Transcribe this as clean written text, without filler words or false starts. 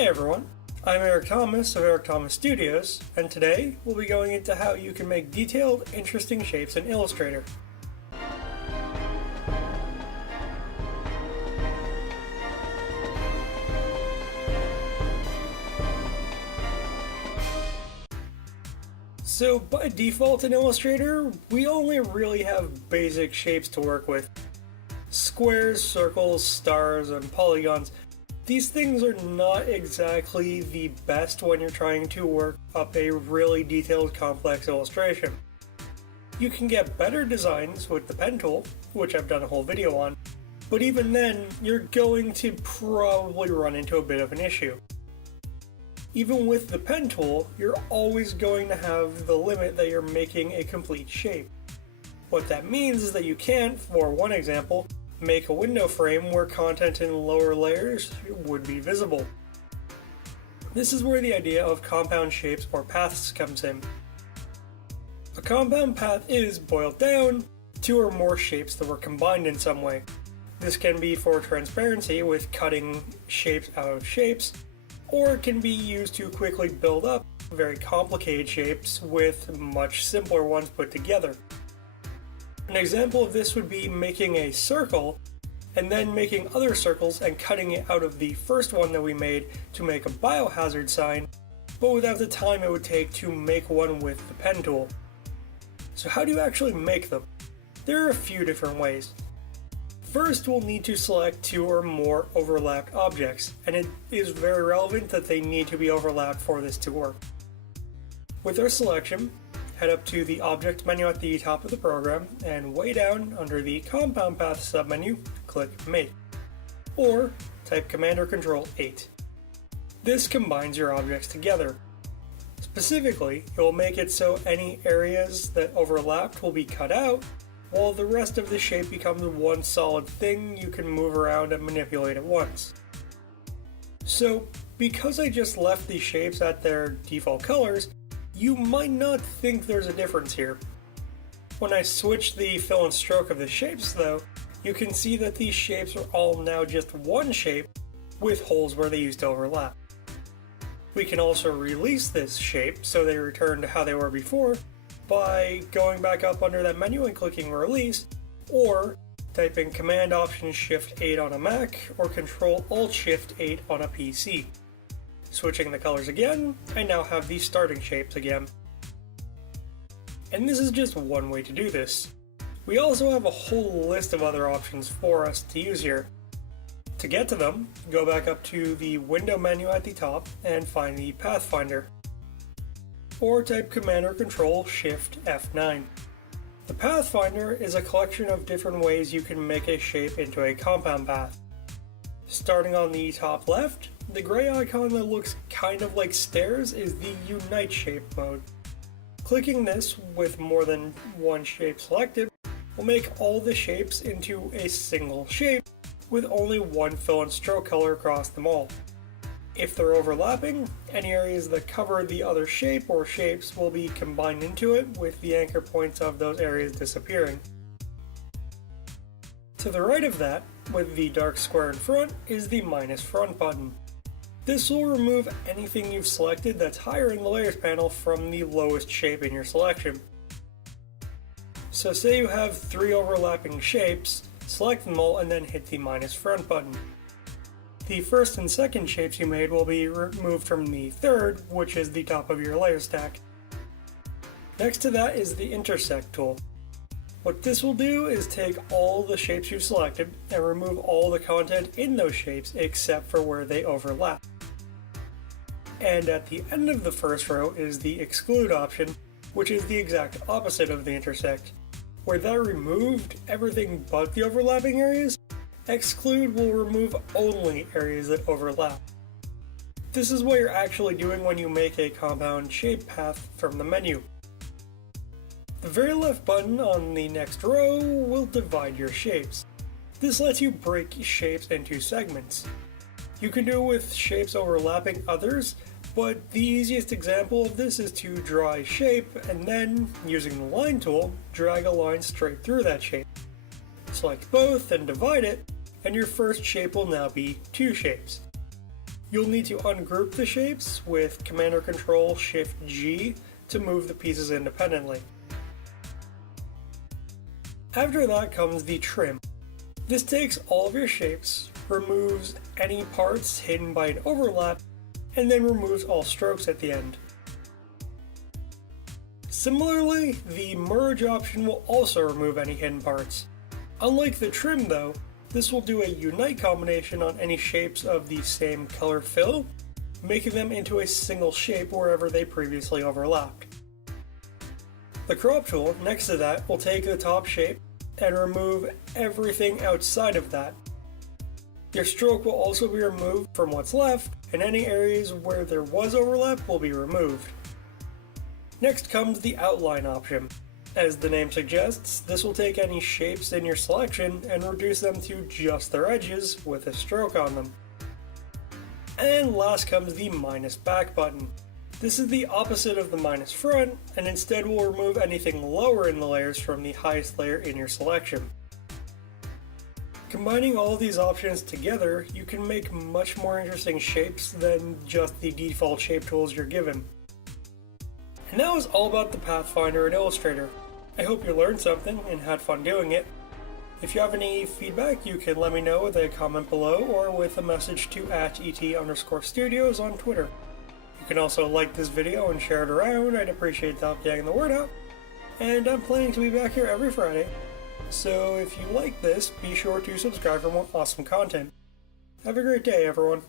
Hey everyone, I'm Eric Thomas of Eric Thomas Studios, and today we'll be going into how you can make detailed, interesting shapes in Illustrator. So by default in Illustrator, we only really have basic shapes to work with. Squares, circles, stars, and polygons. These things are not exactly the best when you're trying to work up a really detailed, complex illustration. You can get better designs with the pen tool, which I've done a whole video on, but even then, you're going to probably run into a bit of an issue. Even with the pen tool, you're always going to have the limit that you're making a complete shape. What that means is that you can't, for one example, make a window frame where content in lower layers would be visible. This is where the idea of compound shapes or paths comes in. A compound path is, boiled down, two or more shapes that were combined in some way. This can be for transparency with cutting shapes out of shapes, or it can be used to quickly build up very complicated shapes with much simpler ones put together. An example of this would be making a circle and then making other circles and cutting it out of the first one that we made to make a biohazard sign, but without the time it would take to make one with the pen tool. So how do you actually make them? There are a few different ways. First, we'll need to select two or more overlapped objects, and it is very relevant that they need to be overlapped for this to work. With our selection, head up to the Object menu at the top of the program, and way down under the Compound Path submenu, click Make, or type Command or Control 8. This combines your objects together. Specifically, it will make it so any areas that overlapped will be cut out, while the rest of the shape becomes one solid thing you can move around and manipulate at once. So, because I just left these shapes at their default colors, you might not think there's a difference here. When I switch the fill and stroke of the shapes though, you can see that these shapes are all now just one shape with holes where they used to overlap. We can also release this shape so they return to how they were before by going back up under that menu and clicking Release, or typing Command Option Shift 8 on a Mac or Control Alt Shift 8 on a PC. Switching the colors again, I now have these starting shapes again. And this is just one way to do this. We also have a whole list of other options for us to use here. To get to them, go back up to the Window menu at the top and find the Pathfinder. Or type Command or Control Shift F9. The Pathfinder is a collection of different ways you can make a shape into a compound path. Starting on the top left, the gray icon that looks kind of like stairs is the Unite shape mode. Clicking this with more than one shape selected will make all the shapes into a single shape with only one fill and stroke color across them all. If they're overlapping, any areas that cover the other shape or shapes will be combined into it with the anchor points of those areas disappearing. To the right of that, with the dark square in front, is the minus front button. This will remove anything you've selected that's higher in the Layers panel from the lowest shape in your selection. So say you have three overlapping shapes, select them all and then hit the minus front button. The first and second shapes you made will be removed from the third, which is the top of your layer stack. Next to that is the Intersect tool. What this will do is take all the shapes you've selected and remove all the content in those shapes except for where they overlap. And at the end of the first row is the Exclude option, which is the exact opposite of the Intersect. Where that removed everything but the overlapping areas, Exclude will remove only areas that overlap. This is what you're actually doing when you make a compound shape path from the menu. The very left button on the next row will divide your shapes. This lets you break shapes into segments. You can do it with shapes overlapping others, but the easiest example of this is to draw a shape and then, using the line tool, drag a line straight through that shape. Select both and divide it, and your first shape will now be two shapes. You'll need to ungroup the shapes with Command or Control Shift G to move the pieces independently. After that comes the trim. This takes all of your shapes, removes any parts hidden by an overlap, and then removes all strokes at the end. Similarly, the merge option will also remove any hidden parts. Unlike the trim though, this will do a unite combination on any shapes of the same color fill, making them into a single shape wherever they previously overlapped. The crop tool next to that will take the top shape and remove everything outside of that. Your stroke will also be removed from what's left, and any areas where there was overlap will be removed. Next comes the outline option. As the name suggests, this will take any shapes in your selection and reduce them to just their edges with a stroke on them. And last comes the minus back button. This is the opposite of the minus front, and instead will remove anything lower in the layers from the highest layer in your selection. Combining all of these options together, you can make much more interesting shapes than just the default shape tools you're given. And that was all about the Pathfinder and Illustrator. I hope you learned something and had fun doing it. If you have any feedback, you can let me know with a comment below or with a message to @ET_studios on Twitter. You can also like this video and share it around. I'd appreciate the help getting the word out. And I'm planning to be back here every Friday, so if you like this, be sure to subscribe for more awesome content. Have a great day, everyone.